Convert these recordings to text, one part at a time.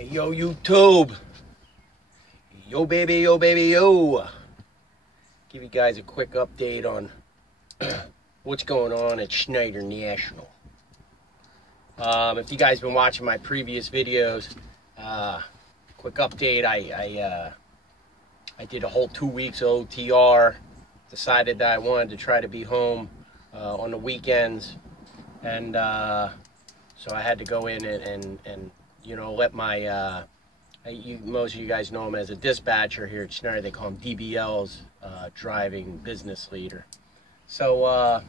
Hey, yo, YouTube. Yo, baby, yo, baby, yo. Give you guys a quick update on what's going on at Schneider National. If you guys been watching my previous videos, quick update. I did a whole 2 weeks of OTR. Decided that I wanted to try to be home on the weekends, and so I had to go in and you know, let my most of you guys know him as a dispatcher here at Schneider. They call him DBLs, driving business leader. So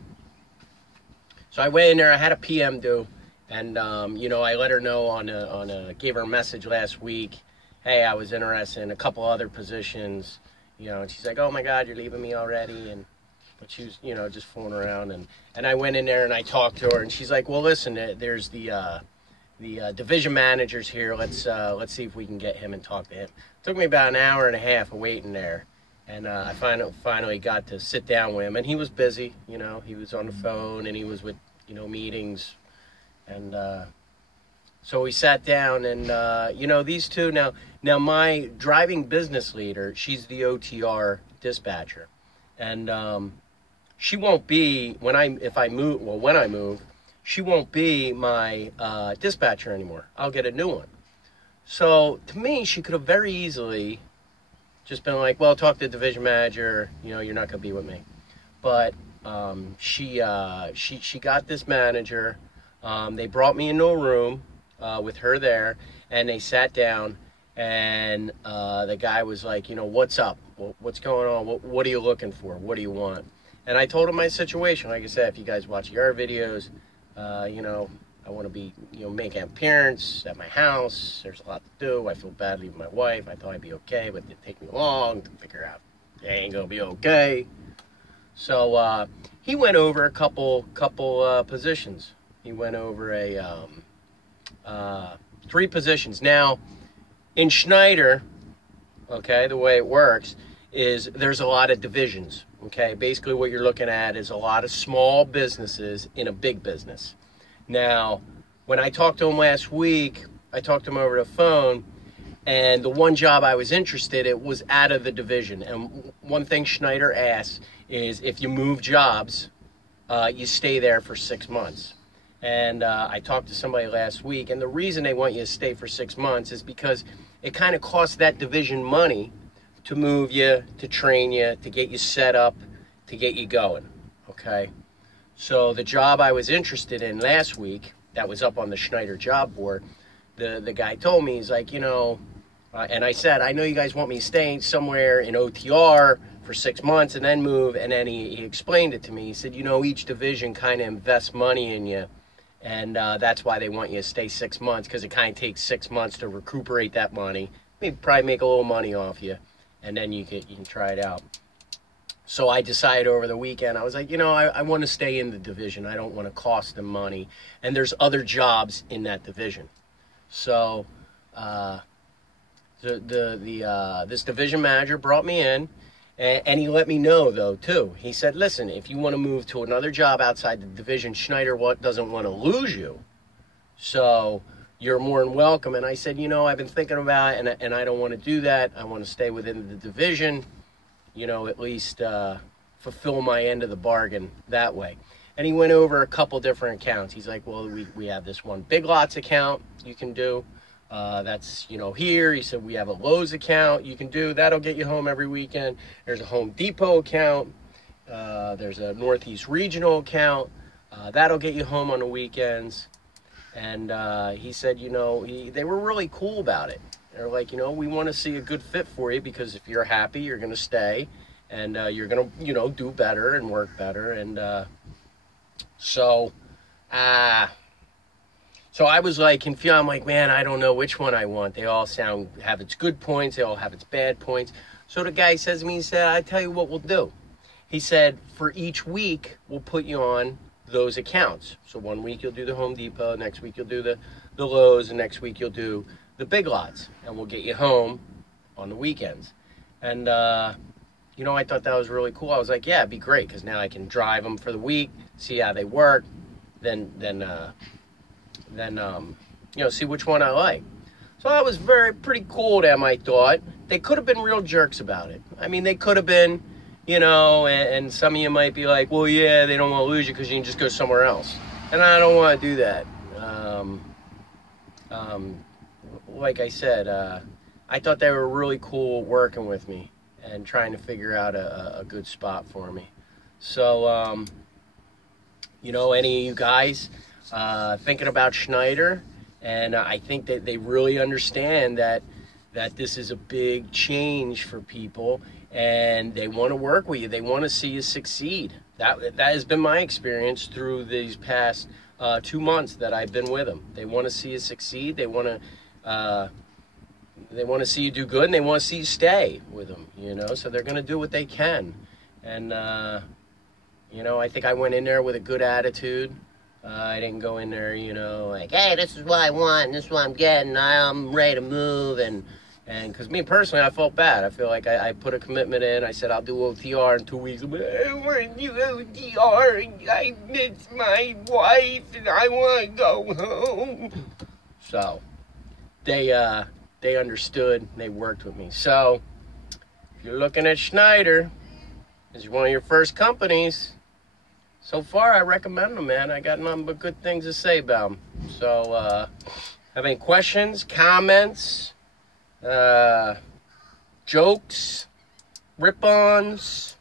so I went in there. I had a PM due, and you know, I let her know gave her a message last week. Hey, I was interested in a couple other positions, you know, and she's like, "Oh my God, you're leaving me already?" But she was, you know, just fooling around, and I went in there and I talked to her, and she's like, "Well, listen, there's the division manager's here. Let's see if we can get him and talk to him." It took me about an hour and a half of waiting there, and I finally got to sit down with him, and he was busy, you know, he was on the phone and he was with, you know, meetings, and so we sat down, and you know, these two now my driving business leader, she's the OTR dispatcher, and she won't be when I move, she won't be my dispatcher anymore. I'll get a new one. So to me, she could have very easily just been like, "Well, talk to the division manager, you know, you're not going to be with me." But she got this manager. They brought me into a room with her there, and they sat down, and the guy was like, "You know, what's up? What's going on? What are you looking for? What do you want?" And I told him my situation. Like I said, if you guys watch your videos, you know, I want to be, you know, making an appearance at my house. There's a lot to do. I feel bad leaving my wife. I thought I'd be okay, but it'd take me long to figure out it ain't gonna be okay. So he went over a couple positions. He went over a 3 positions. Now, in Schneider, okay, the way it works is there's a lot of divisions. Okay, basically what you're looking at is a lot of small businesses in a big business. Now, when I talked to him last week, I talked to him over the phone, and the one job I was interested in was out of the division. And one thing Schneider asks is if you move jobs, you stay there for 6 months. And I talked to somebody last week, and the reason they want you to stay for 6 months is because it kind of costs that division money to move you, to train you, to get you set up, to get you going, okay? So the job I was interested in last week, that was up on the Schneider job board, the guy told me, he's like, you know, and I said, "I know you guys want me to stay somewhere in OTR for 6 months and then move," and then he explained it to me. He said, "You know, each division kind of invests money in you, and that's why they want you to stay 6 months, because it kind of takes 6 months to recuperate that money, maybe probably make a little money off you, and then you can try it out." So I decided over the weekend, I was like, you know, I want to stay in the division. I don't want to cost them money, and there's other jobs in that division. So this division manager brought me in, and he let me know, though, too. He said, "Listen, if you want to move to another job outside the division, Schneider doesn't want to lose you, so you're more than welcome." And I said, you know, I've been thinking about it, and I don't want to do that. I want to stay within the division, you know, at least fulfill my end of the bargain that way. And he went over a couple different accounts. He's like, "Well, we have this one Big Lots account you can do. That's, you know, here." He said, "We have a Lowe's account you can do. That'll get you home every weekend. There's a Home Depot account. There's a Northeast Regional account. That'll get you home on the weekends." And he said, you know, they were really cool about it. They're like, you know, "We want to see a good fit for you, because if you're happy, you're going to stay, and you're going to, you know, do better and work better." And so I was like confused. I'm like, man, I don't know which one I want. They all have its good points. They all have its bad points. So the guy says to me, he said, "I tell you what we'll do." He said, "For each week, we'll put you on those accounts. So 1 week you'll do the Home Depot, next week you'll do the Lowe's, and next week you'll do the Big Lots, and we'll get you home on the weekends." And you know, I thought that was really cool. I was like, yeah, it'd be great, because now I can drive them for the week, see how they work, then you know, see which one I like. So that was pretty cool of them, I thought. They could have been real jerks about it. I mean, they could have been, you know, and some of you might be like, well, yeah, they don't want to lose you because you can just go somewhere else. And I don't want to do that. Like I said, I thought they were really cool working with me and trying to figure out a good spot for me. So, you know, any of you guys thinking about Schneider, and I think that they really understand that this is a big change for people, and they want to work with you. They want to see you succeed. That has been my experience through these past 2 months that I've been with them. They want to see you succeed. They want to see you do good, and they want to see you stay with them. You know, so they're going to do what they can. And you know, I think I went in there with a good attitude. I didn't go in there, you know, like, hey, this is what I want, and this is what I'm getting, I'm ready to move, and because me personally, I felt bad. I feel like I put a commitment in. I said, I'll do OTR in 2 weeks. But I want to do OTR, and I miss my wife, and I want to go home. So, they understood, and they worked with me. So, if you're looking at Schneider as one of your first companies, so far, I recommend them, man. I got nothing but good things to say about them. So, have any questions, comments, jokes, rip-ons,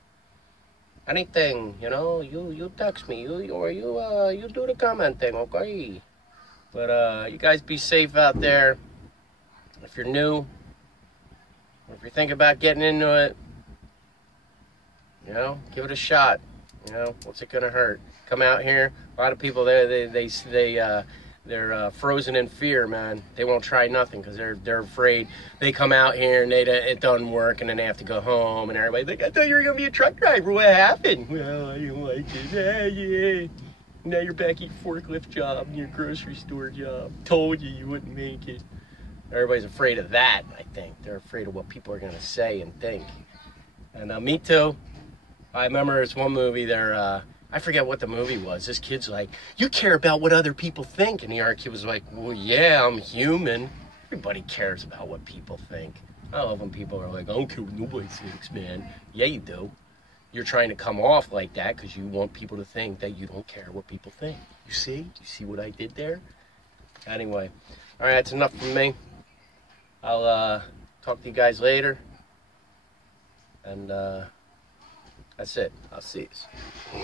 anything, you know, you text me, you do the comment thing, okay? But, you guys be safe out there. If you're new, or if you're thinking about getting into it, you know, give it a shot. You know, what's it gonna hurt? Come out here. A lot of people they're frozen in fear, man. They won't try nothing because they're afraid. They come out here and it doesn't work, and then they have to go home, and everybody's like, I thought you were gonna be a truck driver. What happened? Well, I didn't like it. Yeah. Now you're back at your forklift job and your grocery store job. Told you wouldn't make it. Everybody's afraid of that. I think they're afraid of what people are gonna say and think. And me too. I remember this one movie there, I forget what the movie was. This kid's like, you care about what other people think. And the other kid was like, well, yeah, I'm human. Everybody cares about what people think. I love when people are like, I don't care what nobody thinks, man. Yeah, you do. You're trying to come off like that because you want people to think that you don't care what people think. You see? Do you see what I did there? Anyway, all right, that's enough from me. I'll talk to you guys later. And, that's it. I'll see you.